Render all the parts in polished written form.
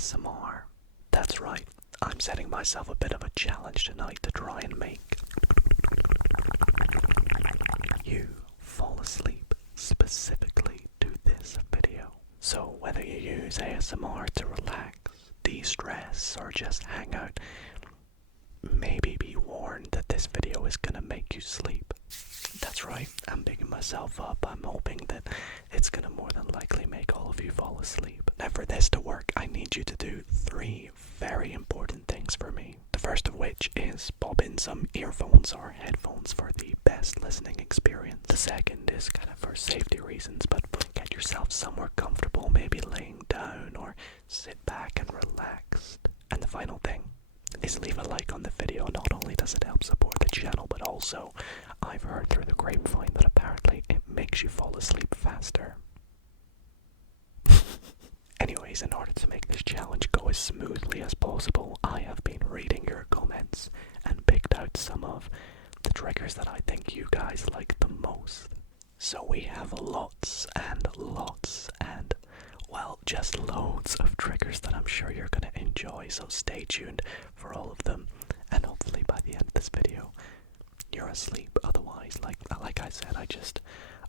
ASMR. That's right, I'm setting myself a bit of a challenge tonight to try and make you fall asleep specifically to this video. So whether you use ASMR to relax, de-stress, or just hang out, maybe be warned that this video is gonna make you sleep. That's right, I'm bigging myself up. I'm hoping that it's gonna more than likely make all of you fall asleep. Now for this to work, I need you to do 3 very important things for me. The first of which is pop in some earphones or headphones for the best listening experience. The second is kind of for safety reasons, but get yourself somewhere comfortable, maybe laying down or sit back and relaxed. And the final thing is leave a like on the video. Not only does it help support the channel, but also I've heard through the grapevine that apparently it makes you fall asleep faster. Anyways, in order to make this challenge go as smoothly as possible, I have been reading your comments and picked out some of the triggers that I think you guys like the most. So we have lots and well, just loads of triggers that I'm sure you're going to enjoy, so stay tuned for all of them, and hopefully by the end of this video, you're asleep. Otherwise, like I said,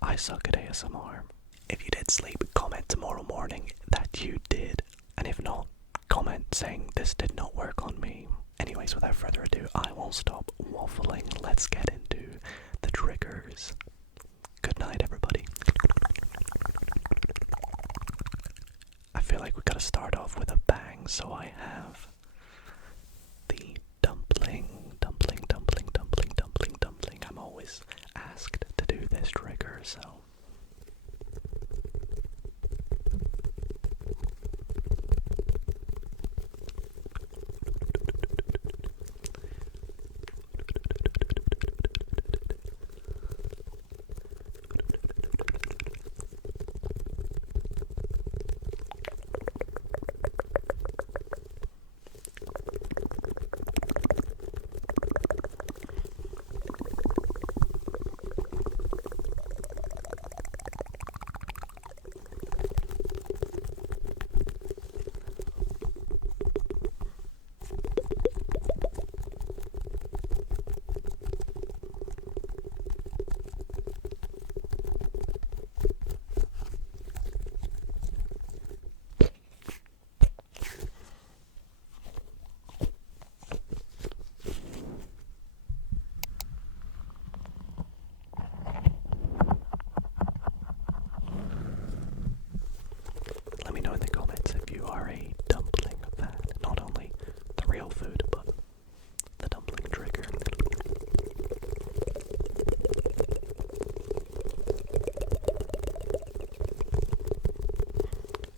I suck at ASMR. If you did sleep, comment tomorrow morning that you did, and if not, comment saying this did not work on me. Anyways, without further ado, I won't stop waffling. Let's get into the triggers. Good night, everybody. I feel like we gotta start off with a bang, so I have the dumpling. I'm always asked to do this trigger, so let me know in the comments if you are a dumpling fan. Not only the real food, but the dumpling trigger.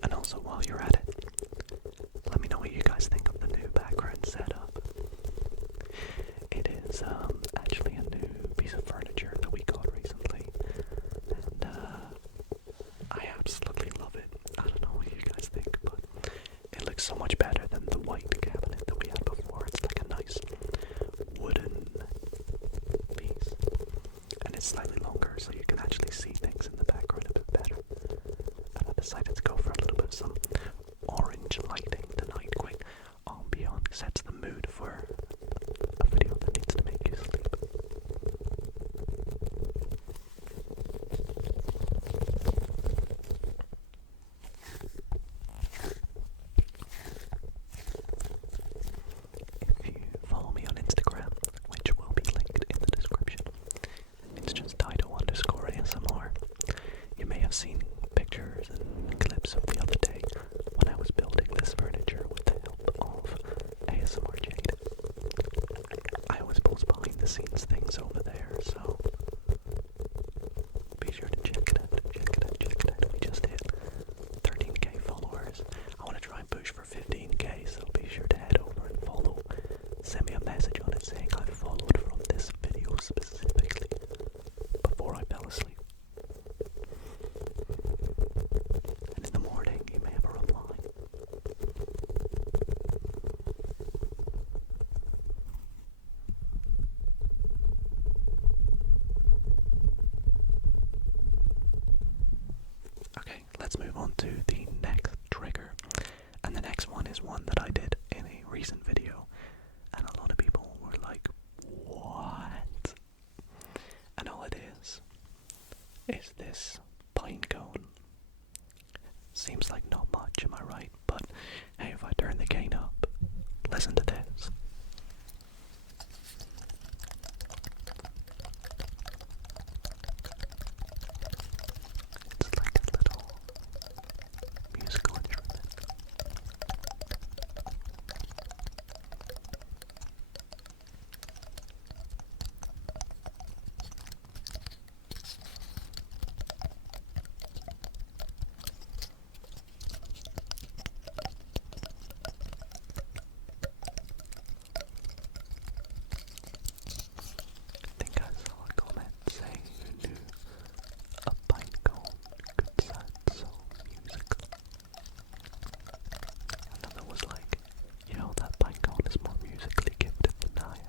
And also, while you're at it, let me know what you guys think of the new background setup. It is actually a new piece of furniture that we got recently, and I absolutely love it. I don't know what you guys think, but it looks so much better than the white cabinet that we had before. It's like a nice wooden piece, and it's slightly longer, so you can actually see things in the background a bit better. And I decided to go for a little bit of some orange lighting tonight. Quick ambiance sets the mood for a video that needs to make you sleep. If you follow me on Instagram, which will be linked in the description, it's just Dido_ASMR. You may have seen pictures and clips of the other day when I was building this furniture with the help of ASMR Jade. I always post behind the scenes things over there, so be sure to check it out. We just hit 13k followers. I want to try and push for 15k, so be sure to head over and follow. Send me a message on it saying I followed from this video specifically before I fell asleep. And in the morning, you may have a reply. Okay, let's move on to the next trigger. And the next one is one that I did in a recent video, and a lot of people were like, what? And all it is this Pinecone. Seems like not much, am I right? But hey, if I turn the gain up, listen to this. It's like a little musical instrument. I think I saw a comment saying who knew a Pinecone could sound so musical. Another was like, yo, that Pinecone is more musically gifted than I am.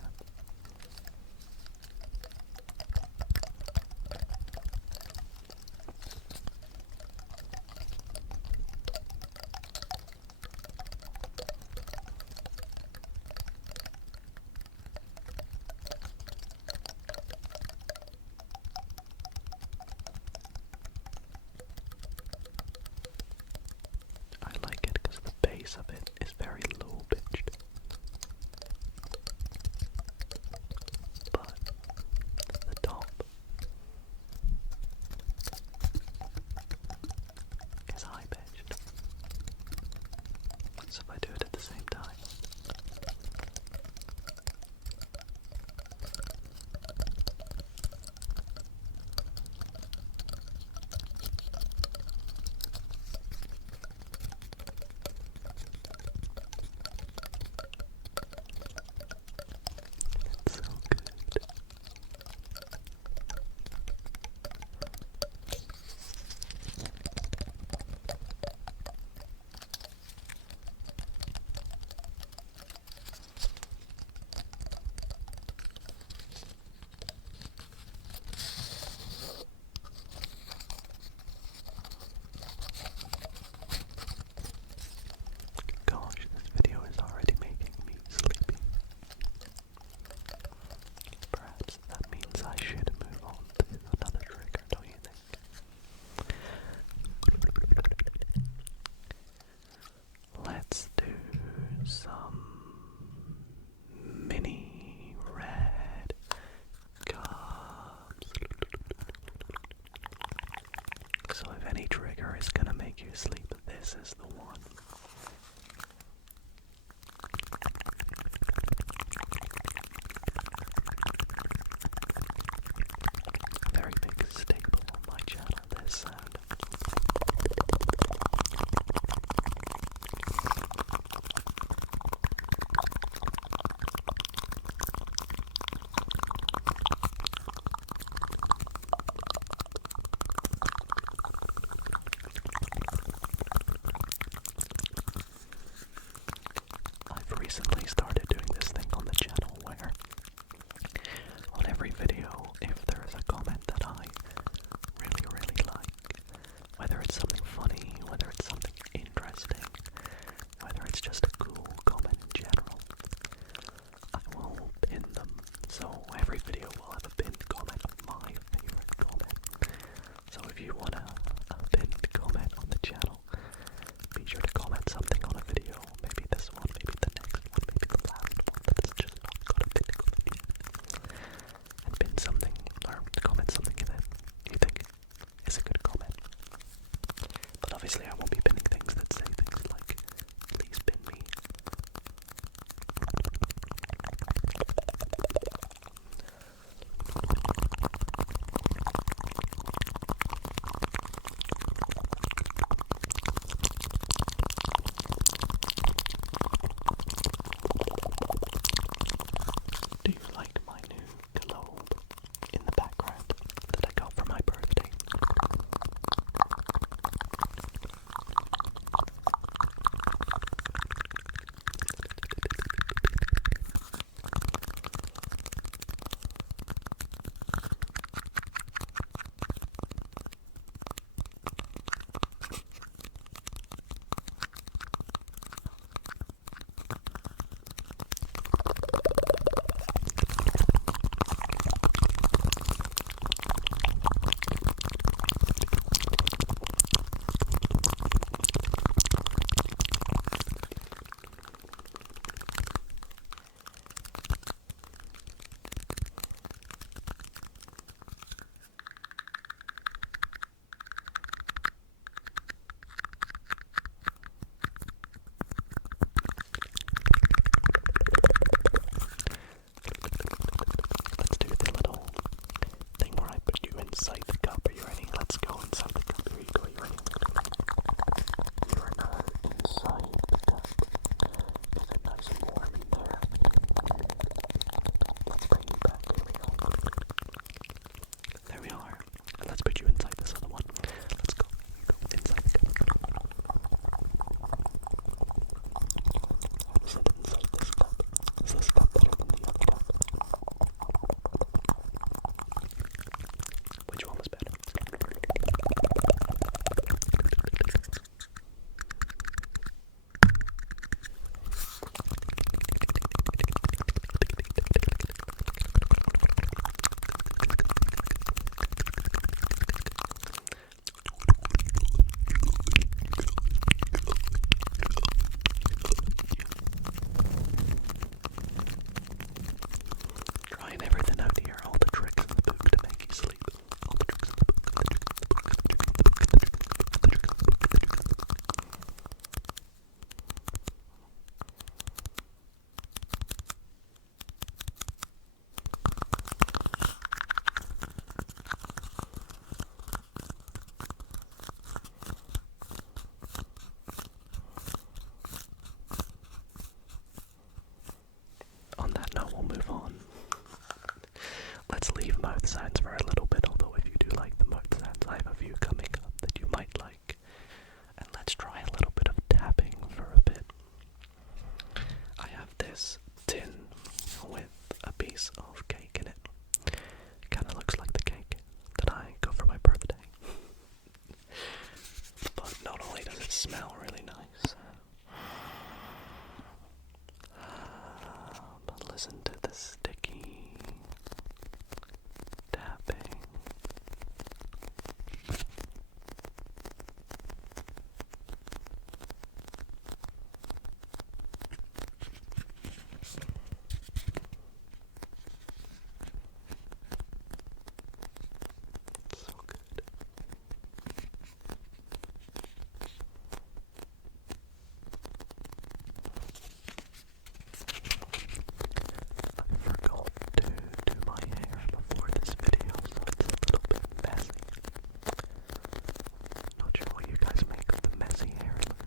I like it because the bass of it is very low pitched, but the top is high pitched. So if I do it at the same time, it's so good. Gosh, this video is already making me sleepy. Perhaps that means I should move on to another trigger, don't you think? Let's do some mini red cups. So if any trigger is gonna make you sleep, this is the one. Very big staple on my channel, this sound. I've recently started doing this thing on the channel where on every video, if there is a comment that I really like, whether it's something funny, whether it's something interesting, whether it's just a cool comment in general, I will pin them. So every video will have a pinned comment of my favorite comment. So if you want a pinned comment on the channel, be sure to comment something on a video. Maybe this one, maybe the next one, maybe the smell really nice. But listen to the sticky tapping. So good. I forgot to do my hair before this video, so it's a little bit messy. Not sure what you guys make of the messy hair look.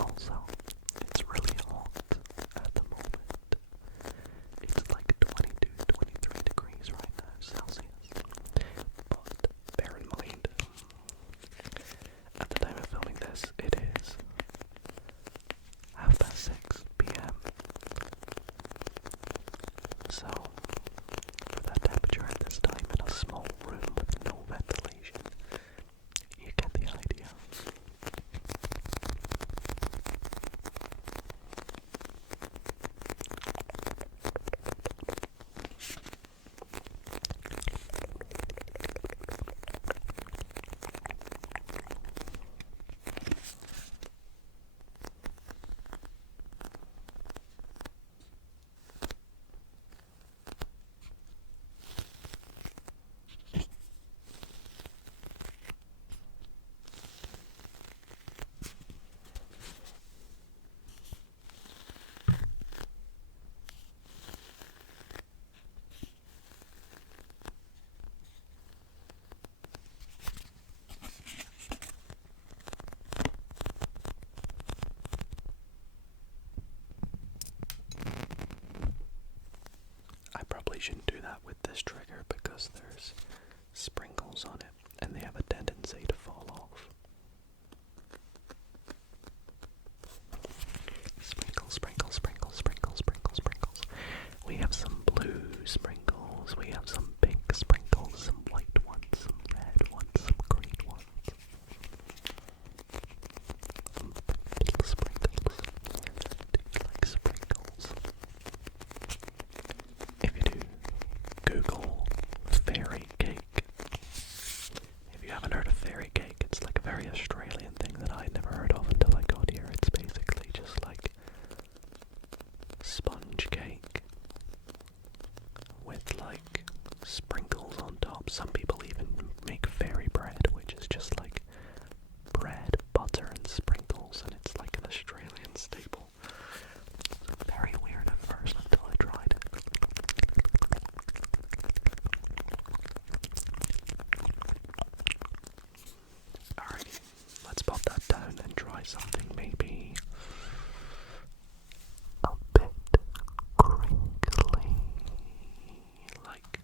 Also, it's really hot at the moment. It's like 22, 23 degrees right now, Celsius. But bear in mind, at the time of filming this, it is 6:30 p.m. So, for that temperature at this time in a small room with no ventilation, you get the idea. I probably shouldn't do that with this trigger because there's sprinkles on it and they have a tendency to fall off. Sprinkles, sprinkles, sprinkles, sprinkles, sprinkles, sprinkles. We have some blue sprinkles, we have some pink sprinkles, some white ones, some red ones, some green ones. Some little sprinkles. Do you like sprinkles? If you do, Google fairy cake. If you haven't heard of fairy cake, it's like a very Australian thing that I'd never heard of until I got here. It's basically just like sponge cake with like sprinkles on top. Some people even make fairy bread, which is just like bread, butter and sprinkles, and it's like an Australian staple. Very weird at first until I tried it. Alright, let's pop that down and try something maybe a bit crinkly, like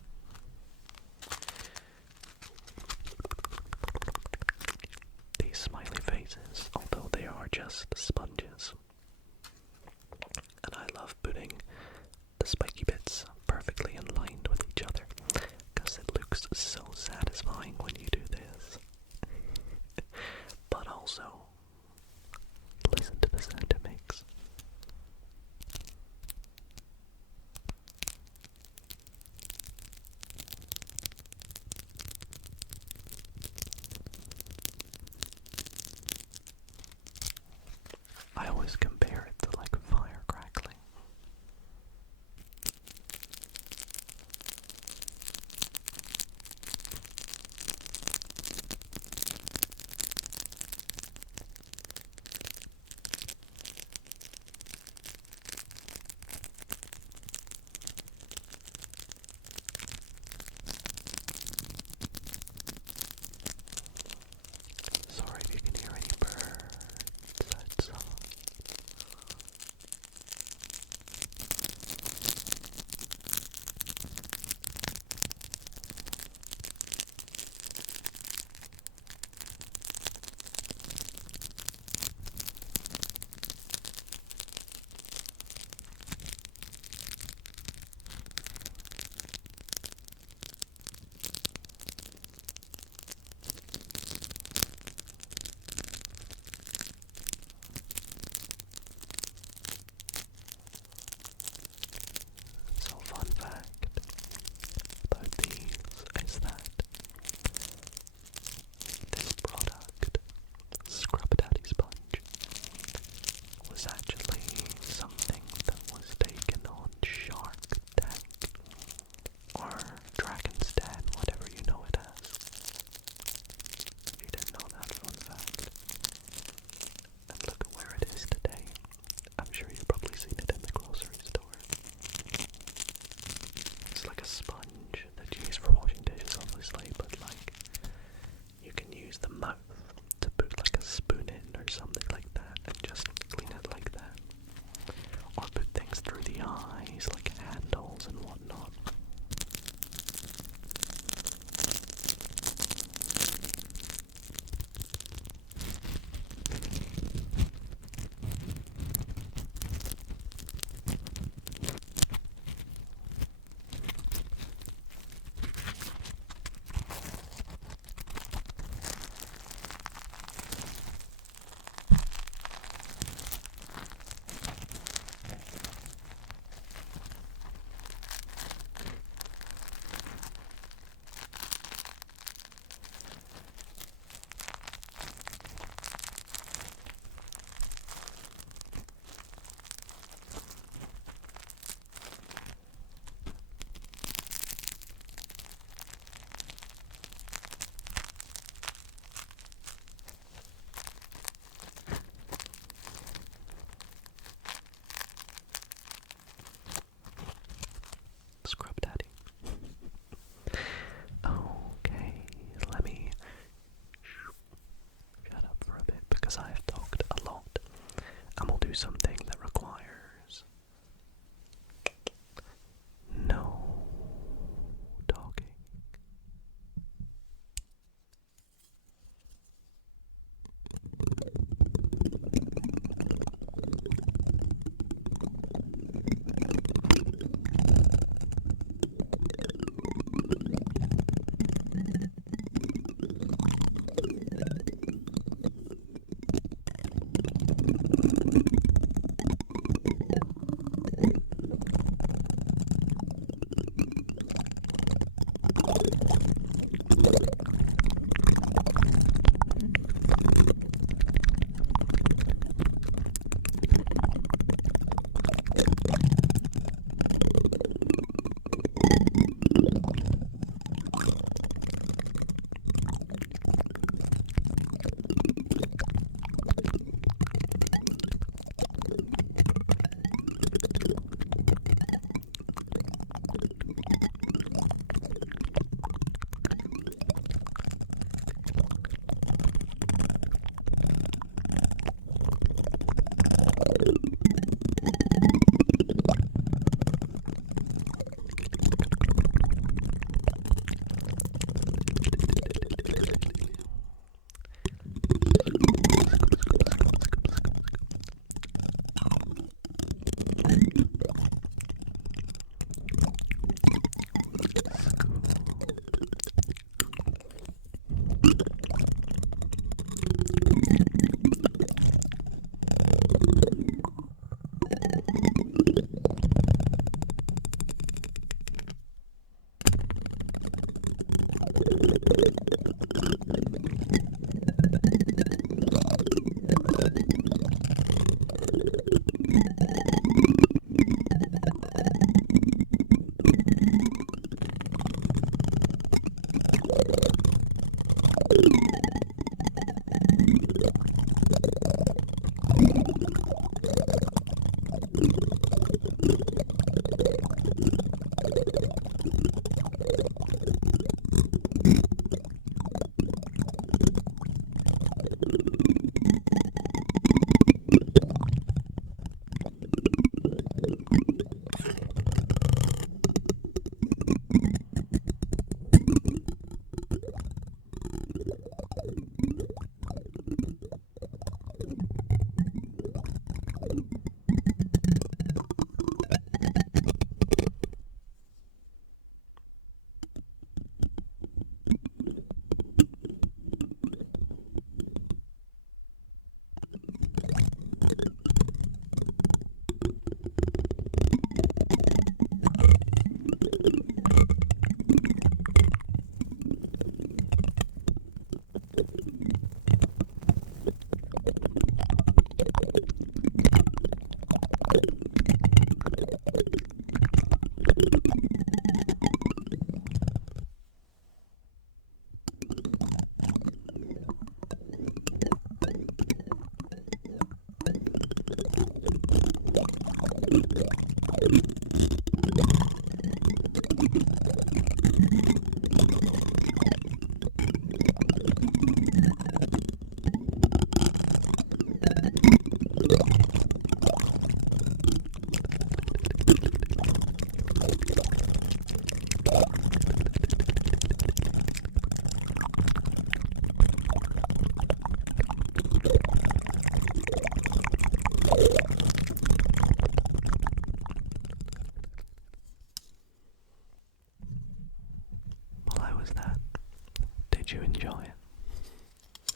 Did you enjoy it?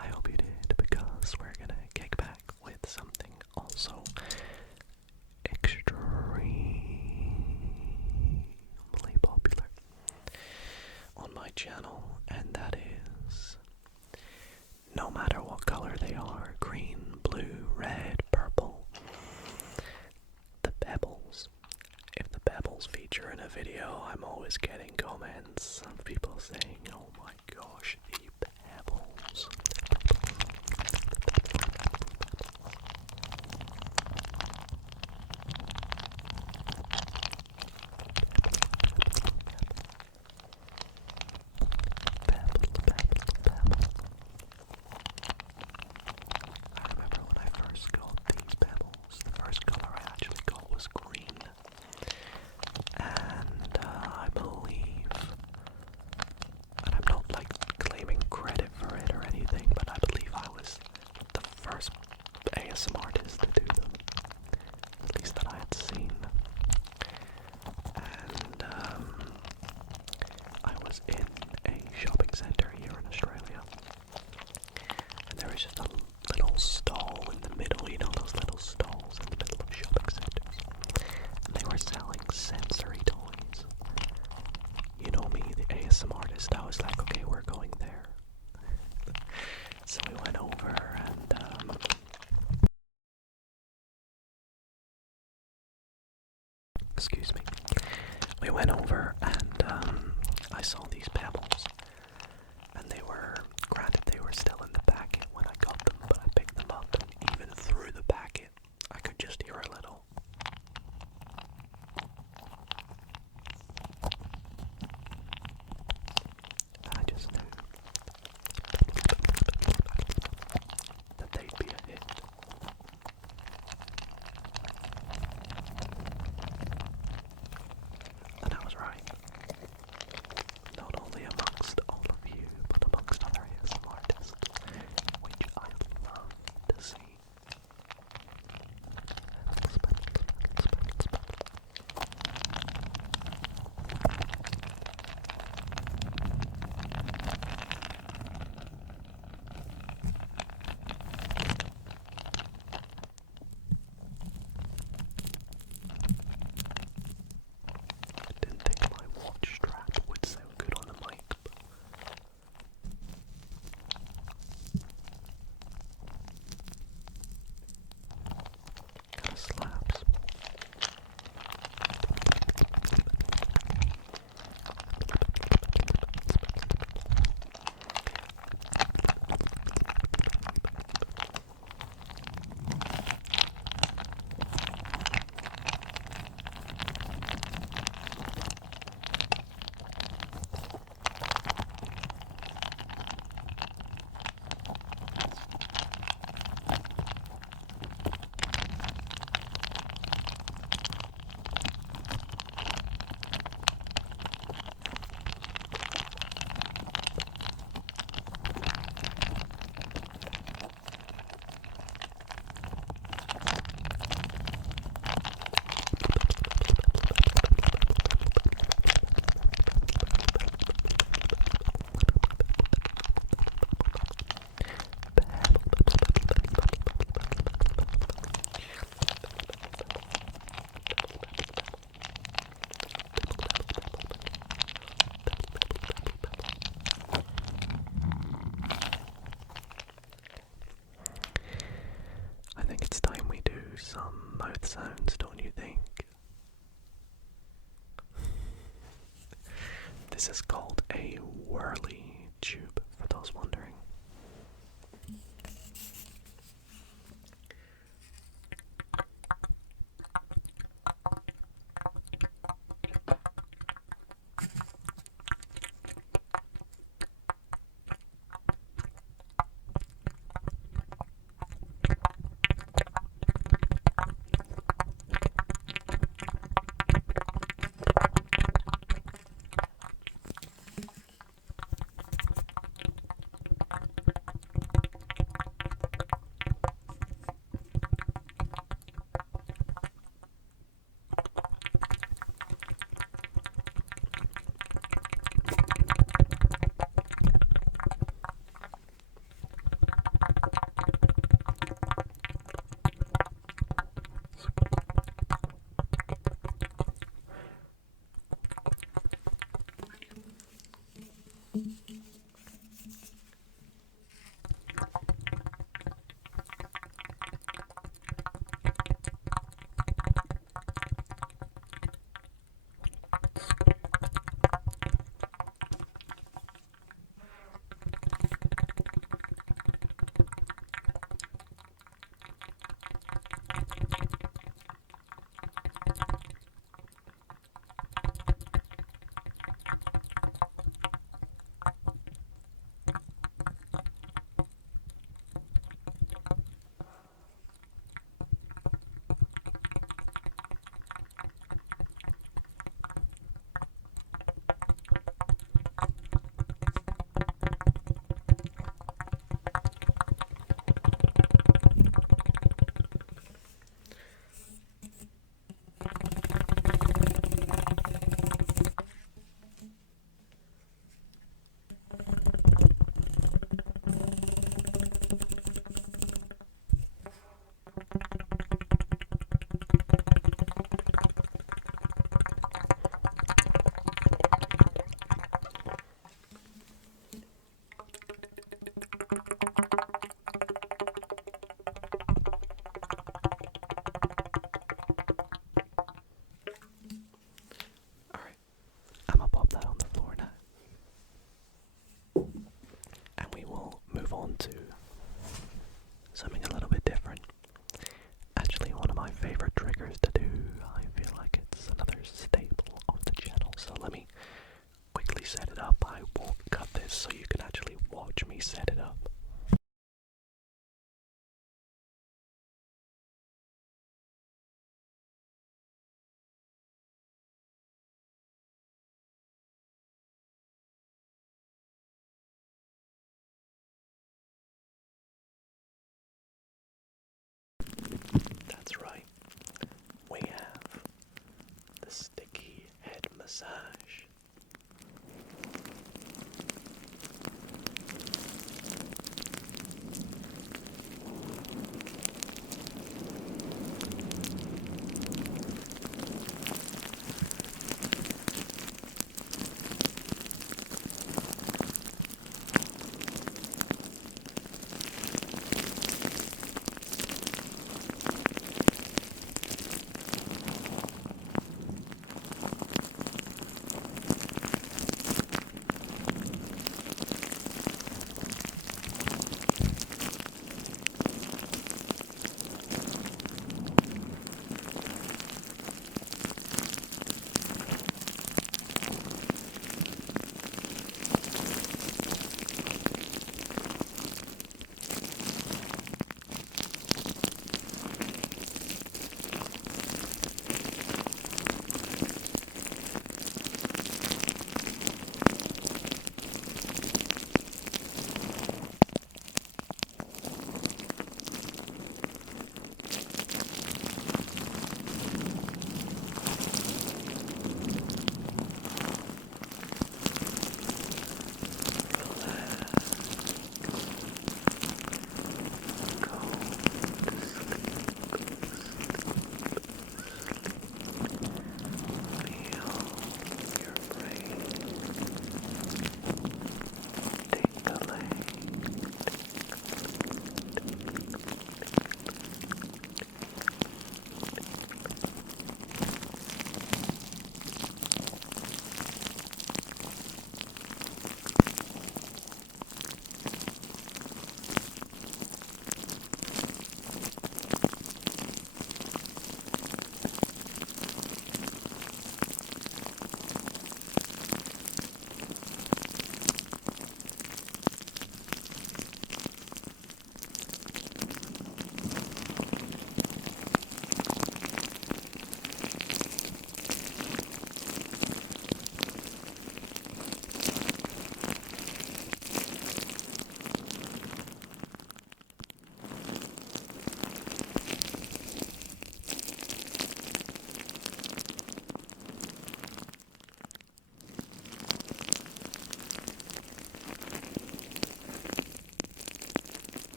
I hope you did, because we're gonna kick back with something also extremely popular on my channel, and that is, no matter what color they are, green, blue, red, purple, the Pebbles. If the Pebbles feature in a video, I'm always getting comments of people saying, oh my gosh, the Pebbles. I remember when I first got these Pebbles, the first color I actually got was green. And I believe, and excuse me. We went over and I saw these pebbles, and they were, granted they were still in the packet when I got them, but I picked them up, and even through the packet I could just hear a little. I just knew that they'd be a hit. And I was right. Not only amongst all of you, but amongst other ASM artists, which I love to see. Didn't think my watch strap would sound good on the mic, but kinda slaps. I think it's time we do some mouth sounds, don't you think? This is called a whirly tube, for those wondering. massage.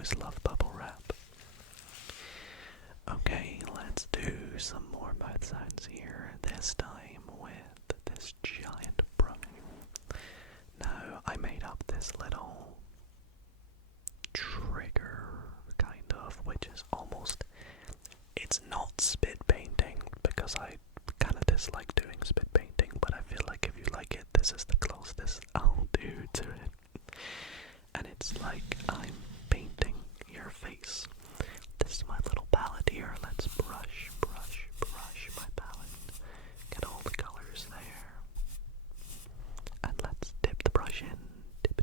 always love bubble wrap. Okay, let's do some more mouth sounds here, this time with this giant brush. Now, I made up this little trigger, kind of, which is almost, it's not spit painting, because I kind of dislike doing spit painting, but I feel like if you like it, this is the closest I'll do to it. And it's like I'm painting your face. This is my little palette here. Let's brush my palette. Get all the colors there. And let's dip the brush in. Dip.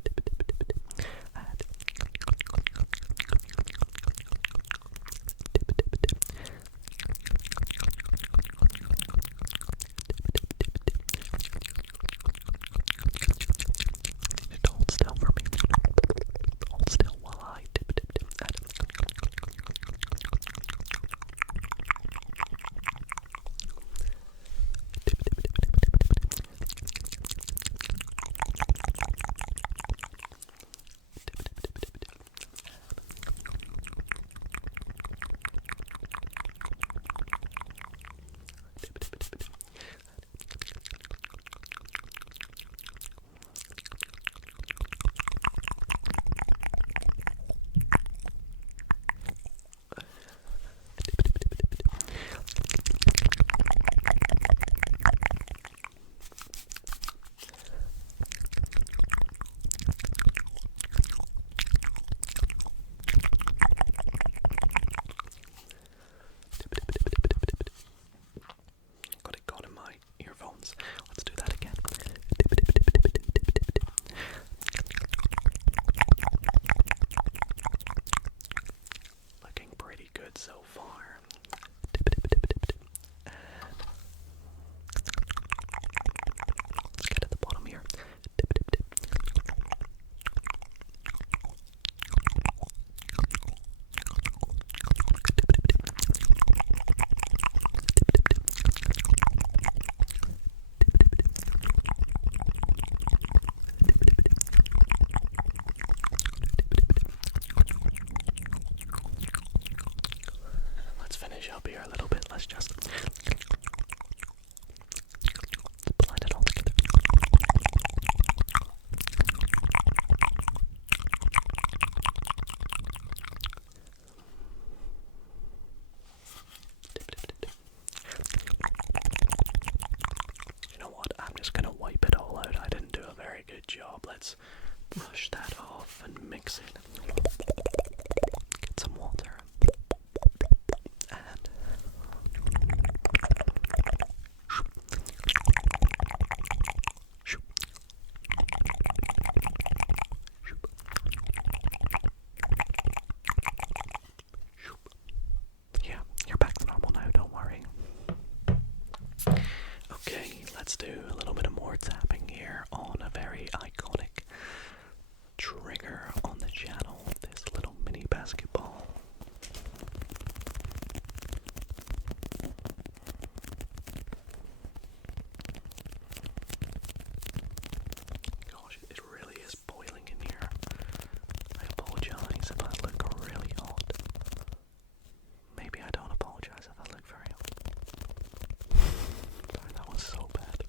And hold still for me. Hold still while I dip. Got it caught in my earphones. Let's do that again. Looking pretty good so far. And let's get at the bottom here. Let's finish up here a little bit. Let's just blend it all together. You know what? I'm just gonna wipe it all out. I didn't do a very good job. Let's brush that off and mix it. Get some water. And yeah, you're back to normal now, don't worry. Okay, let's do a little bit of more tapping here on a very iconic trigger on the channel, this little mini basketball. Gosh, it really is boiling in here. I apologize if I look really hot. Maybe I don't apologize if I look very hot. Sorry, that was so bad.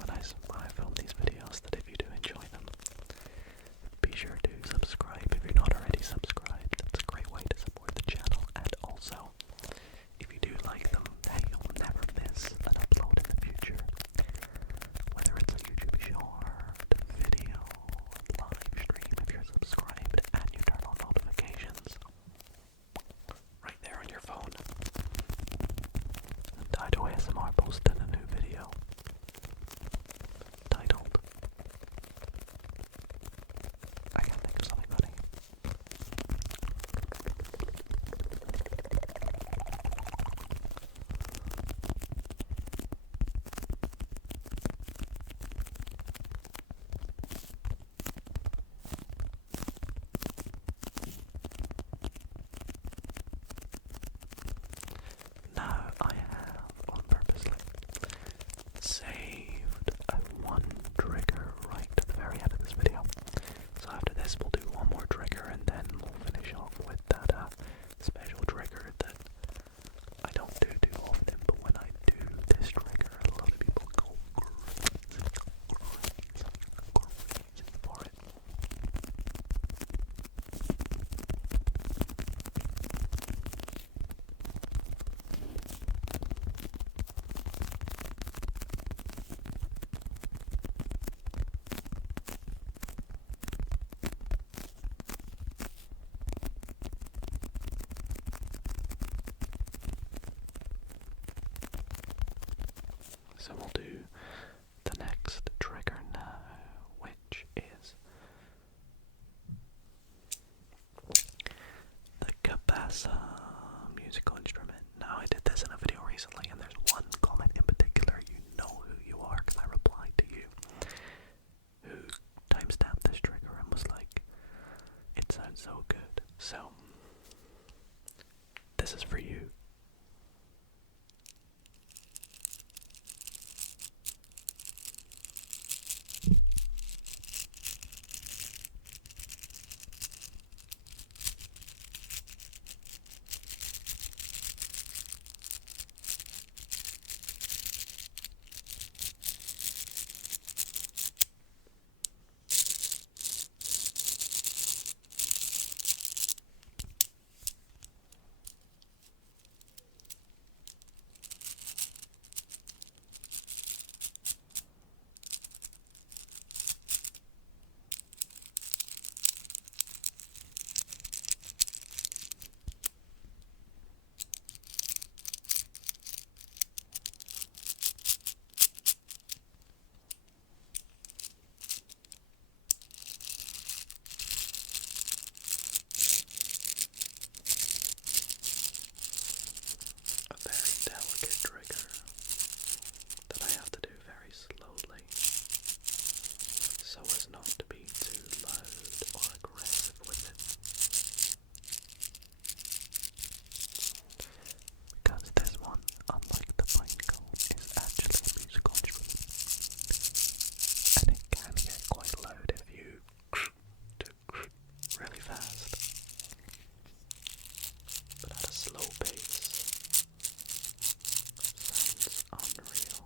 when I film these videos that if you do enjoy them, be sure to subscribe if you're not already subscribed. That's a great way to support the channel. And also, if you do like them, hey, you'll never miss an upload in the future. Whether it's a YouTube short, video, live stream, if you're subscribed and you turn on notifications right there on your phone. And Dido ASMR posted a new video titled, I can't think of something funny. Now I have, on purposely, saved one trigger right at the very end of this video. So after this we'll do one more trigger and then we'll finish off with that special trigger that I don't do too often, but when I do this trigger a lot of people go crazy for it. So we'll do the next trigger now, which is the Kabasa musical instrument. Now I did this in a video recently and there's one comment in particular, you know who you are because I replied to you, who timestamped this trigger and was like, it sounds so good. So this is for you. So as not to be too loud or aggressive with it. Because this one, unlike the Pinecone, is actually a musical instrument. And it can get quite loud if you do really fast. But at a slow pace, sounds unreal.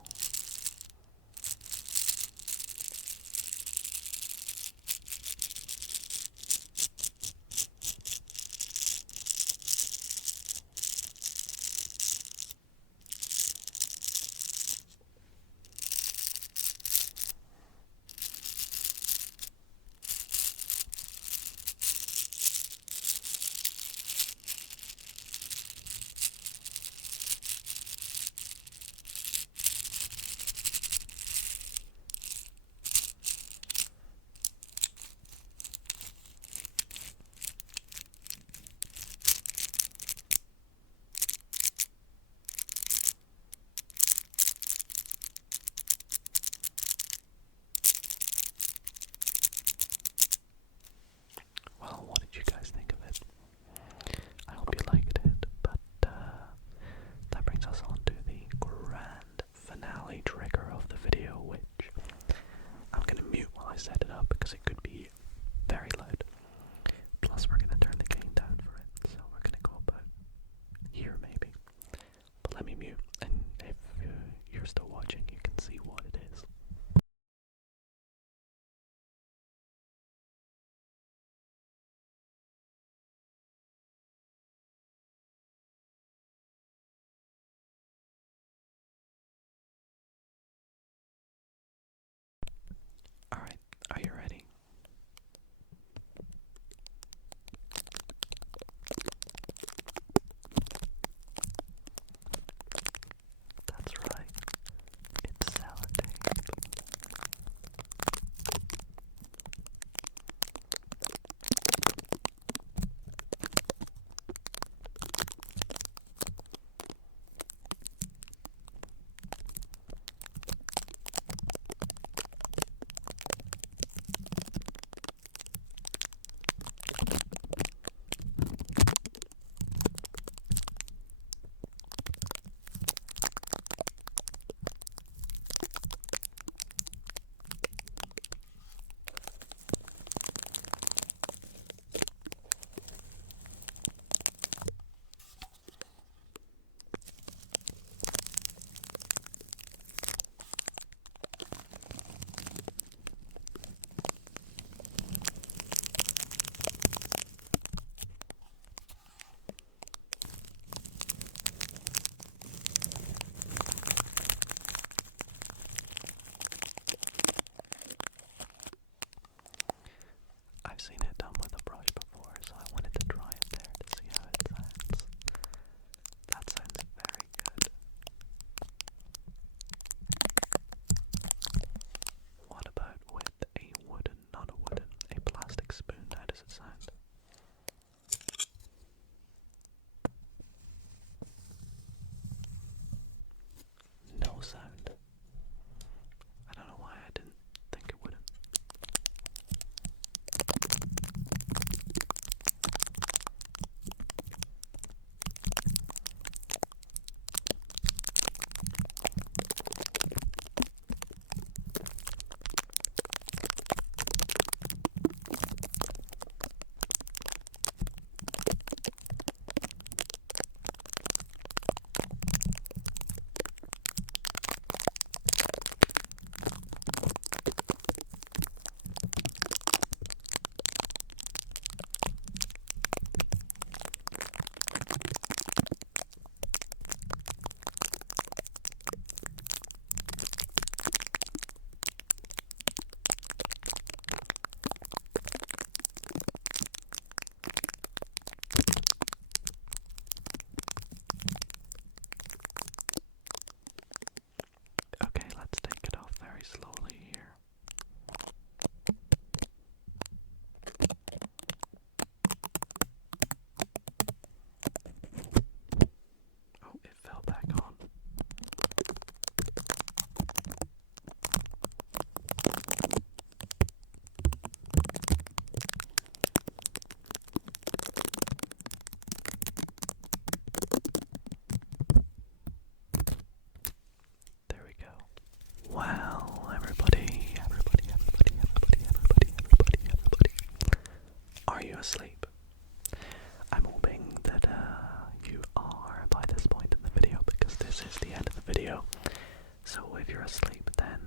you're asleep, then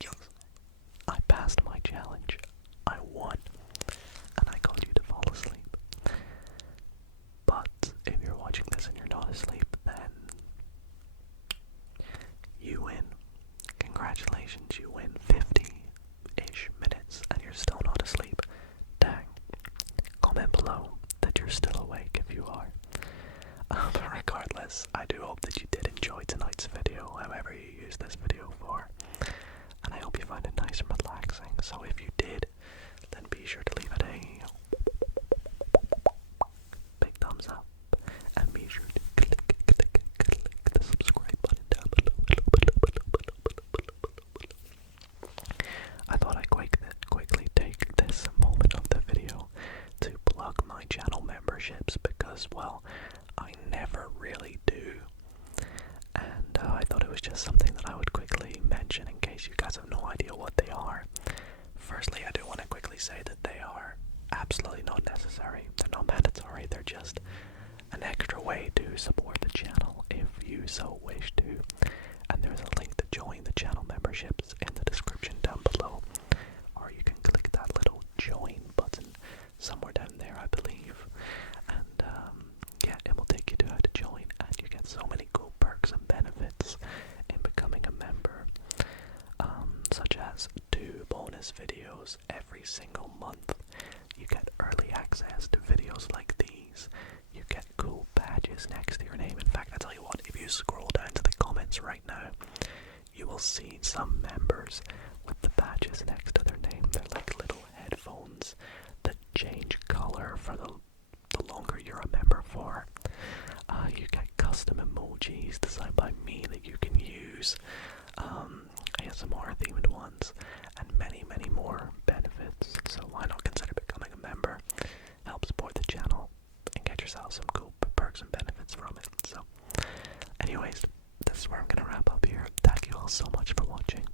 yes, I passed my challenge. I won, and I got you to fall asleep. But if you're watching this and you're not asleep, then you win. Congratulations, you win 50-ish minutes and you're still not asleep. Dang. Comment below that you're still awake if you are. But regardless, I do hope that you did enjoy tonight's video, however you use this video for. And I hope you find it nice and relaxing. So if you did, then be sure to leave it a big thumbs up. And be sure to click the subscribe button down below. I thought I'd quickly take this moment of the video to plug my channel memberships because, well, I never really do. And I thought it was just something that I would quickly mention in case you guys have no idea what they are. Firstly, I do want to quickly say that they are absolutely not necessary. They're not mandatory. They're just an extra way to support the channel if you so wish to. And there's a link to join the channel memberships in the description down below. Or you can click that little join button somewhere down there, I believe. And yeah, it will take you to how to join, and you get so many cool perks and benefits in becoming a member. Such as 2 bonus videos every single month. You get early access to videos like these. You get cool badges next to your name. In fact, I tell you what, if you scroll down to the comments right now, you will see some members with the badges next to their name. They're like little headphones that change color for the longer you're a member for. You get custom emojis designed by me that you can use, ASMR themed ones, and many more benefits. So why not consider becoming a member? Help support the channel and get yourself some cool perks and benefits from it. So anyways, this is where I'm gonna wrap up here. Thank you all so much for watching.